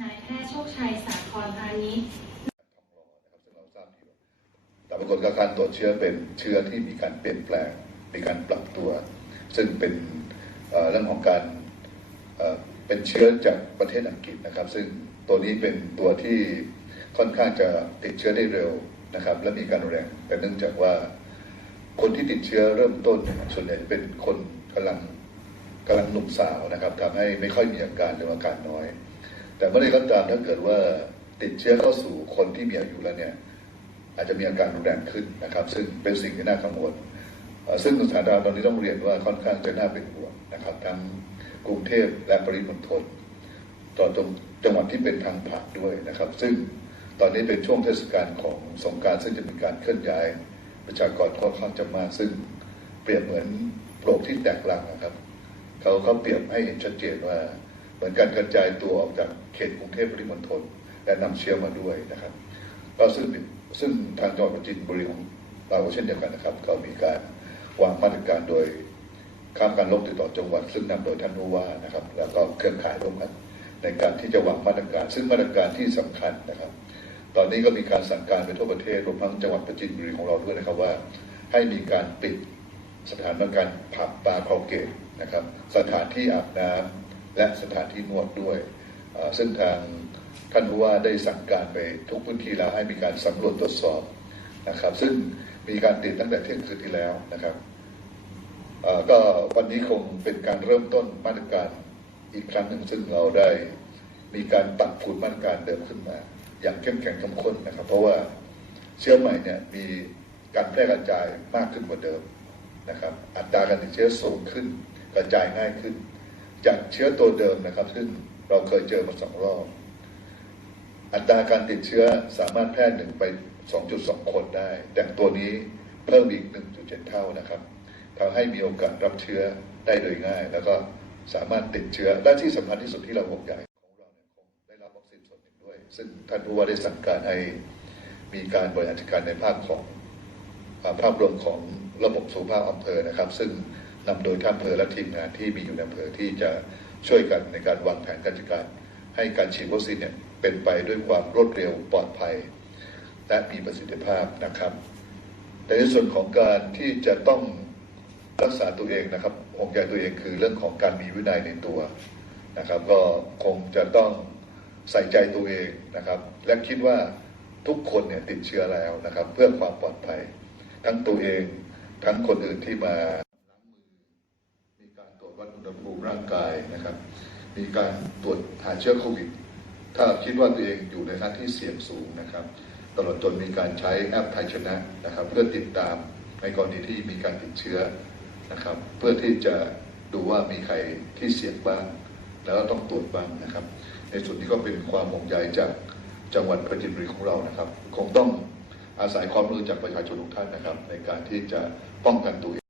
นายแพทย์โชคชัยสาครพาณิชย์ทองหล่อนะครับซึ่งเราทราบอยู่แต่ปรากฏว่าการตรวจเชื้อเป็นเชื้อที่มีการเปลี่ยนแปลง มีการปรับตัว ซึ่งเป็นเรื่องของการเป็นเชื้อจากประเทศอังกฤษนะครับ ซึ่งตัวนี้เป็นตัวที่ค่อนข้างจะติดเชื้อได้เร็วนะครับ และมีการแรงแต่เนื่องจากว่าคนที่ติดเชื้อเริ่มต้นส่วนใหญ่เป็นคนกำลังกำลังหนุ่มสาวนะครับทำให้ไม่ค่อยมีอาการหรืออาการน้อย แต่เมื่อใดก็ตามถ้าเกิดว่าติดเชื้อเข้าสู่คนที่มีอายุแล้วเนี่ยอาจจะมีอาการรุนแรงขึ้นนะครับ ซึ่งเป็นสิ่งที่น่ากังวลซึ่งสถานการณ์ตอนนี้ต้องเรียนว่าค่อนข้างจะน่าเป็นห่วงนะครับ ทั้งกรุงเทพและปริมณฑลต่อตรงจังหวัดที่เป็นทางผ่านด้วยนะครับ ซึ่งตอนนี้เป็นช่วงเทศกาลของสงการซึ่งจะมีการเคลื่อนย้าย ประชากรค่อนข้างจะมากซึ่งเปรียบเหมือนโปรกที่แตกลังนะครับ เขาเขาเปรียบให้เห็นชัดเจนว่า มือนการกระจายตัวออกจากเขตกรุงเทพปริมณฑลและนำเชื้อมาด้วยนะครับก็ซึ่งซึ่งทางจังหวัดปราจีนบุรีของเราก็เช่นเดียวกันนะครับ ก็มีการวางมาตรการโดยข้ามการโรคติดต่อจังหวัด ซึ่งนำโดยท่านผู้ว่านะครับ แล้วก็เครือข่ายร่วมกัน ในการที่จะวางมาตรการ ซึ่งมาตรการที่สำคัญนะครับ ตอนนี้ก็มีการสั่งการไปทั่วประเทศรวมทั้งจังหวัดปราจีนบุรีของเราด้วยนะครับว่า ให้มีการปิดสถานบริการผับบาร์คาราโอเกะนะครับ สถานที่อาบน้ำ และสถานที่นวดด้วย ซึ่งทางท่านผู้ว่าได้สั่งการไปทุกพื้นที่แล้วให้มีการสำรวจตรวจสอบนะครับ ซึ่งมีการติดตั้งแต่เที่ยงคืนที่แล้วนะครับก็วันนี้คงเป็นการเริ่มต้นมาตรการอีกครั้งหนึ่งซึ่งเราได้มีการปรับผูนมาตรการเดิมขึ้นมา อย่างเข้มแข็งเข้มข้นนะครับ เพราะว่าเชื้อใหม่เนี่ยมีการแพร่กระจายมากขึ้นกว่าเดิมนะครับ อัตราการติดเชื้อสูงขึ้นกระจายง่ายขึ้น จากเชื้อตัวเดิมนะครับ ซึ่งเราเคยเจอมาสองรอบ อัตราการติดเชื้อสามารถแพร่หนึ่งไป 2.2 คนได้ แต่ตัวนี้เพิ่มอีก 1.7 เท่านะครับทำให้มีโอกาสรับเชื้อได้โดยง่าย แล้วก็สามารถติดเชื้อและที่สำคัญที่สุดที่เราห่วงใยของเราเนี่ยคงได้รับวัคซีนส่วนหนึ่งด้วย ซึ่งท่านผู้ว่าได้สั่งการให้มีการบริหารจัดการในภาคของภาพรวมของระบบสุขภาพอำเภอนะครับ ซึ่ง นำโดยท่านอำเภอและทีมงานที่มีอยู่ในอำเภอที่จะช่วยกันในการวางแผนการจัดการให้การฉีดวัคซีนเนี่ยเป็นไปด้วยความรวดเร็วปลอดภัย และมีประสิทธิภาพนะครับแต่ในส่วนของการที่จะต้องรักษาตัวเองนะครับห่วงใยตัวเองคือเรื่องของการมีวินัยในตัวนะครับ ก็คงจะต้องใส่ใจตัวเองนะครับ และคิดว่าทุกคนเนี่ยติดเชื้อแล้วนะครับ เพื่อความปลอดภัย ทั้งตัวเองทั้งคนอื่นที่มาล้างมือ มีการตรวจวัดอุณหภูมิ ร่างกายนะครับ มีการตรวจหาเชื้อโควิด ถ้าคิดว่าตัวเองอยู่ในสถานที่เสี่ยงสูงนะครับ ตลอดจนมีการใช้แอปไทยชนะนะครับ เพื่อติดตามในกรณีที่มีการติดเชื้อนะครับ เพื่อที่จะดูว่ามีใครที่เสี่ยงบ้าง แล้วก็ต้องตรวจบ้างนะครับ ในส่วนนี้ก็เป็นความห่วงใยจากจังหวัดประจินบุรีของเรานะครับ คงต้องอาศัยความรู้จากประชาชนทุกท่านนะครับ ในการที่จะป้องกันตัวเอง